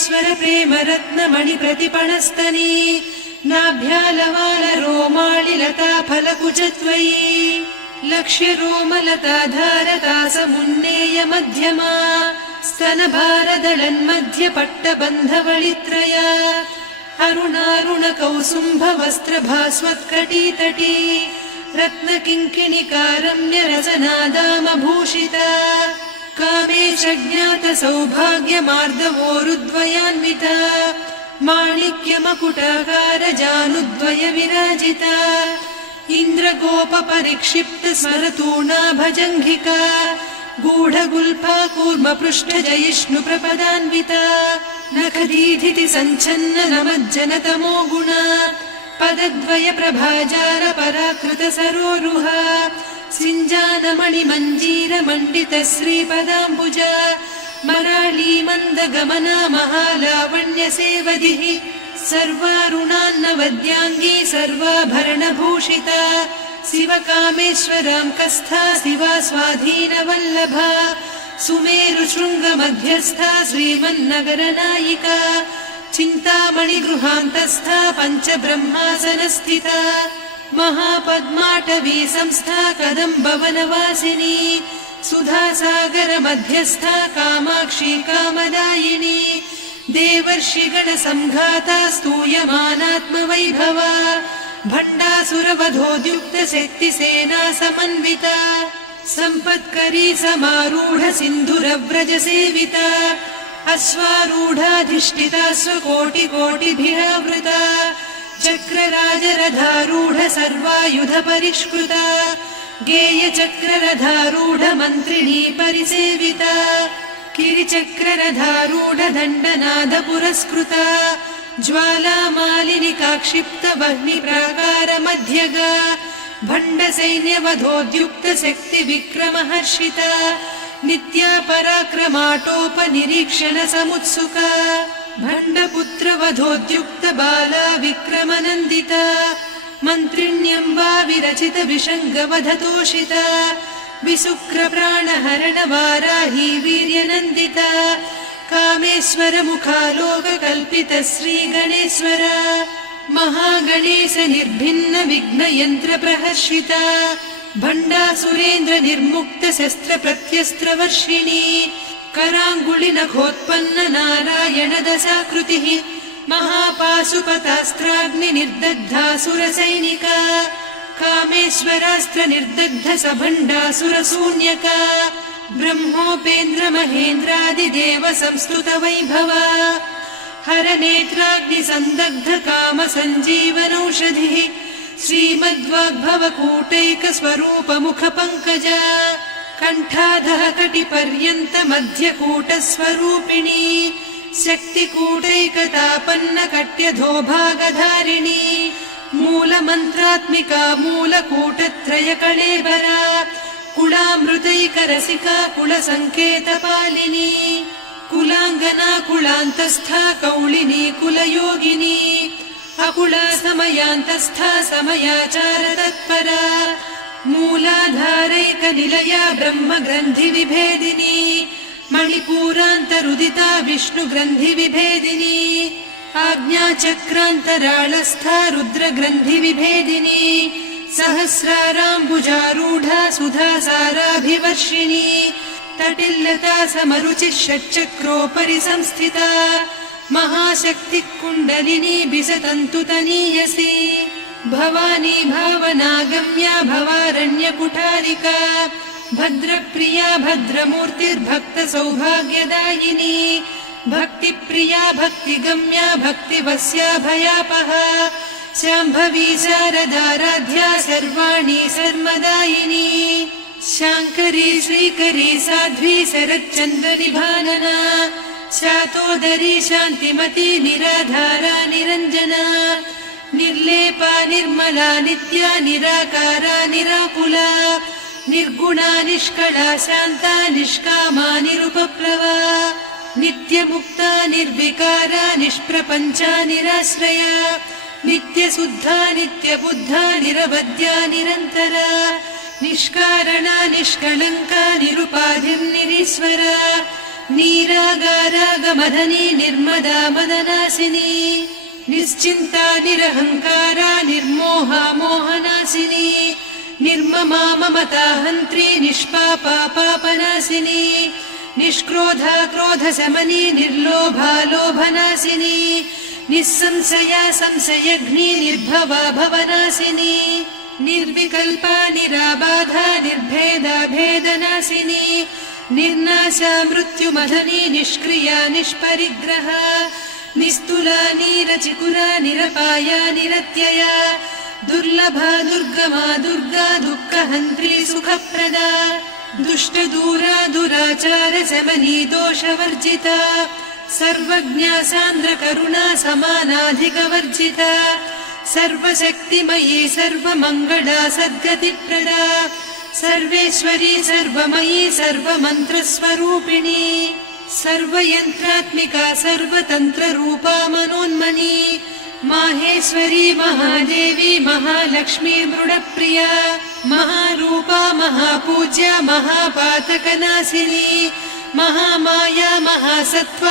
कामेश्वर प्रेमरत्नमणि प्रतिपणस्तनी नाभ्यालवाल रोमालिलता फलकुचत्वयी लक्ष्य रोमलता धारता समुन्नेय मध्यमा स्तनभारदलन्मध्य पट्टबन्धवलित्रया अरुणारुण कौसुम्भ वस्त्रभास्वत्कटीतटी रत्नकिङ्किणिकारम्य रसनादामभूषिता कामेश ज्ञात सौभाग्यमार्दवोरुद्वयान्विता माणिक्यमकुटाकार जानुद्वय विराजिता इन्द्रगोप परिक्षिप्त स्मरतूणा भजङ्घिका गूढगुल्फा कूर्म पृष्ठ जयिष्णु प्रपदान्विता नखदीधिति सञ्छन्न नमज्जन तमो गुणा पदद्वय प्रभाजार पराकृत सरोरुहा सिञ्जानमणि मञ्जीर मण्डित श्रीपदाम्बुजा मराळी मन्दगमना महालावण्य सेवधिः सर्वारुणान्नवद्याङ्गी सर्वाभरणभूषिता शिवकामेश्वराङ्कस्था शिवा स्वाधीनवल्लभा सुमेरुशृङ्गमध्यस्था श्रीमन्नगरनायिका चिन्तामणि गृहान्तस्था पञ्चब्रह्मासनस्थिता महापद्माटवी संस्था कदम्बवनवासिनी सुधासागर मध्यस्था कामाक्षी कामदायिनी देवर्षिगणसंघाता स्तूयमानात्मवैभवा भण्डासुरवधोद्युक्त शक्तिसेना समन्विता सम्पत्करी समारूढ सिन्धुरव्रज सेविता अश्वारूढाधिष्ठिता स्वकोटिकोटिभिरावृता चक्रराजरथारूढ सर्वायुध परिष्कृता गेयचक्ररथारूढ मन्त्रिणी परिसेविता किरिचक्ररथारूढ दण्डनाद पुरस्कृता ज्वालामालिनिकाक्षिप्त वह्निप्राकार मध्यगा भण्डसैन्यवधोद्युक्त शक्ति विक्रमहर्षिता नित्या पराक्रमाटोपनिरीक्षण समुत्सुका भण्डपुत्र वधोद्युक्त बाला विक्रमनन्दिता मन्त्रिण्यम्बा विरचित विषङ्गवधतोषिता विशुक्रप्राणहरण वाराही वीर्यनन्दिता कामेश्वर मुखालोककल्पित श्रीगणेश्वर महागणेश निर्भिन्न विघ्नयन्त्र प्रहर्षिता भण्डासुरेन्द्र निर्मुक्त शस्त्र प्रत्यस्त्रवर्षिणी कराङ्गुलि नखोत्पन्न नारायण दशाकृतिः महापाशुपतास्त्राग्नि निर्दग्धासुर सैनिका कामेश्वरास्त्र निर्दग्ध सभण्डासुर शून्यका ब्रह्मोपेन्द्र महेन्द्रादिदेव संस्तुत वैभवा हर नेत्राग्नि संदग्ध काम सञ्जीवनौषधिः श्रीमद्वाग्भव कूटैक स्वरूप मुख पंकजा कण्ठाधः कटिपर्यन्त मध्यकूट स्वरूपिणी शक्तिकूटैकतापन्न कट्यधो भागधारिणी मूलमन्त्रात्मिका मूलकूटत्रय कळेबरा कुलामृतैकरसिका कुलसङ्केतपालिनी कुलाङ्गना कुलान्तस्था कौलिनी कुलयोगिनी अकुला समयान्तस्था समयाचार तत्परा मूलाधारैक निलया ब्रह्म ग्रन्थि विभेदिनी मणिपूरान्तरुदिता विष्णु ग्रन्थि विभेदिनी आज्ञाचक्रान्तराळस्था रुद्र ग्रन्थि विभेदिनी सहस्राराम्बुजारूढा सुधासाराभिवर्षिणी तटिल्लता समरुचिः षट्चक्रोपरि संस्थिता महाशक्तिः कुण्डलिनी बिसतन्तुतनीयसी भवानी भावनागम्या भवारण्यकुठारिका भद्रप्रिया भद्रमूर्तिर्भक्त सौभाग्यदायिनी भक्तिप्रिया भक्तिगम्या भक्तिवस्या भयापहा शाम्भवी शारदाराध्या सर्वाणि सर्वदायिनी शाङ्करी श्रीकरी साध्वी शरच्चन्द्रनिभानना शातोदरी शान्तिमती निराधारा निरञ्जना निर्लेपा निर्मला नित्या निराकारा निराकुला निर्गुणा निष्कला शान्ता निष्कामा निरुपप्लवा नित्यमुक्ता निर्विकारा निष्प्रपञ्चा निराश्रया नित्यशुद्धा नित्यबुद्धा निरवद्या निरन्तरा निष्कारणा निष्कलङ्का निरुपाधिर्निरीश्वरा नीरागारागमधनी निर्मदा मदनासिनी निश्चिन्ता निरहङ्कारा निर्मोहा मोहनासिनी निर्ममा ममता हन्त्री निष्पापा पापनासिनी निष्क्रोधा क्रोधशमनी निर्लोभा लोभनासिनी निस्संशया संशयघ्नी निर्भवा भवनासिनी निर्विकल्पा निराबाधा निर्भेदा भेदनासिनी निर्नाशा मृत्युमधनी निष्क्रिया निष्परिग्रहा निस्तुला नीरचिकुरा निरपाया निरत्यया दुर्लभा दुर्गमा दुर्गा दुःखहन्त्री सुखप्रदा दुष्टदूरा दुराचार शमनी दोषवर्जिता सर्वज्ञा सान्द्रकरुणा समानाधिकवर्जिता सर्वशक्तिमयी सर्वमङ्गला सद्गतिप्रदा सर्वेश्वरी सर्वमयी सर्वमन्त्रस्वरूपिणी सर्वयन्त्रात्मिका सर्वतन्त्ररूपा मनोन्मनी माहेश्वरी महादेवी महालक्ष्मी मृडप्रिया महारूपा महापूज्या महापातकनाशिनी महामाया महासत्त्वा